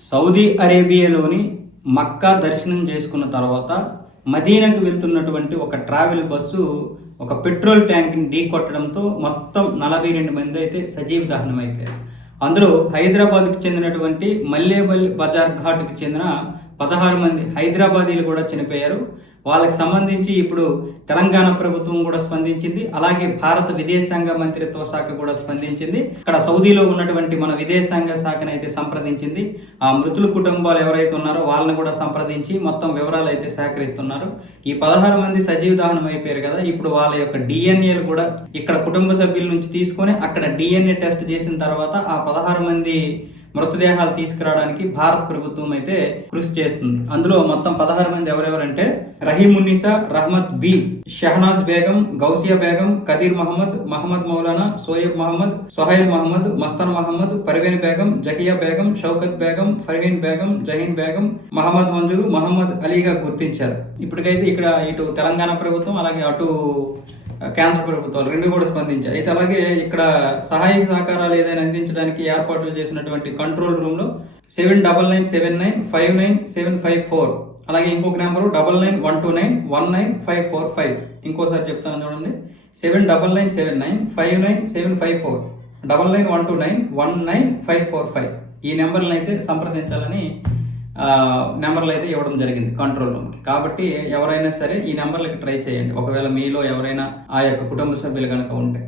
Saudi అరేబియాలోని మక్కా దర్శనం చేసుకున్న తర్వాత మదీనాకు వెళ్తున్నటువంటి ఒక ట్రావెల్ బస్సు ఒక పెట్రోల్ ట్యాంక్ని ఢీ కొట్టడంతో మొత్తం నలభై రెండు మంది అయితే సజీవ దహనం అయిపోయారు అందులో హైదరాబాద్కి చెందినటువంటి మల్లేబల్ బజార్ ఘాట్కి చెందిన పదహారు మంది హైదరాబాదీలు కూడా చనిపోయారు. వాళ్ళకి సంబంధించి ఇప్పుడు తెలంగాణ ప్రభుత్వం కూడా స్పందించింది. అలాగే భారత విదేశాంగ మంత్రిత్వ శాఖ కూడా స్పందించింది. ఇక్కడ సౌదీలో ఉన్నటువంటి మన విదేశాంగ శాఖను అయితే సంప్రదించింది. ఆ మృతుల కుటుంబాలు ఎవరైతే ఉన్నారో వాళ్ళని కూడా సంప్రదించి మొత్తం వివరాలు అయితే సేకరిస్తున్నారు. ఈ పదహారు మంది సజీవ దహనం అయిపోయారు కదా. ఇప్పుడు వాళ్ళ యొక్క డిఎన్ఏలు కూడా ఇక్కడ కుటుంబ సభ్యుల నుంచి తీసుకొని అక్కడ డిఎన్ఏ టెస్ట్ చేసిన తర్వాత ఆ పదహారు మంది మృతదేహాలు తీసుకురావడానికి భారత ప్రభుత్వం అయితే కృషి చేస్తుంది. అందులో మొత్తం పదహారు మంది ఎవరెవరంటే రహీమున్నీసా రహమత్ బి షహనాజ్ బేగం గౌసియా బేగం కదీర్ మహమ్మద్ మహమ్మద్ మౌలానా సోయబ్ మహమ్మద్ సొహైల్ మహమ్మద్ మస్తాన్ మహమ్మద్ పర్వీన్ బేగం జకియా బేగం షౌకత్ బేగం ఫర్హీన్ బేగం జహీన్ బేగం మహమ్మద్ మంజూరు మహమ్మద్ అలీగా గుర్తించారు. ఇప్పటికైతే ఇక్కడ ఇటు తెలంగాణ ప్రభుత్వం అలాగే అటు కేంద్ర ప్రభుత్వాలు రెండు కూడా స్పందించాయి. అయితే అలాగే ఇక్కడ సహాయ సహకారాలు ఏదైనా అందించడానికి ఏర్పాట్లు చేసినటువంటి కంట్రోల్ రూమ్లో seven double nine seven nine five nine seven five four. అలాగే ఇంకొక number double nine one two nine one nine five four five. ఇంకోసారి చెప్తాను చూడండి. Seven double nine seven nine five nine seven five four. Double nine one two nine one nine five four five. ఈ నెంబర్లను అయితే సంప్రదించాలని నెంబర్లు అయితే ఇవ్వడం జరిగింది కంట్రోల్ రూమ్కి కాబట్టి ఎవరైనా సరే ఈ నెంబర్లకి ట్రై చేయండి. ఒకవేళ మీలో ఎవరైనా ఆ యొక్క కుటుంబ సభ్యులు కనుక ఉంటే.